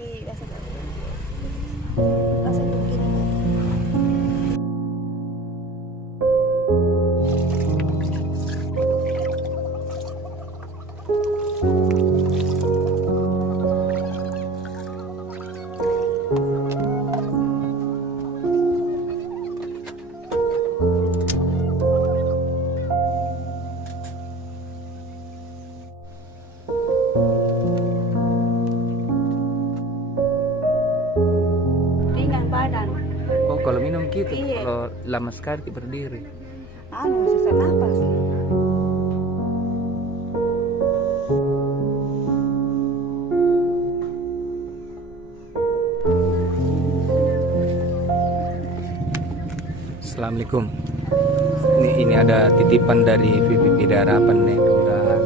di rasa begini. Ringan badan. Oh, kalau minum gitu, Iya. kalau lama sekali berdiri. Sesak napas. Assalamualaikum. Ini ada titipan dari VPP Harapan nih. Udah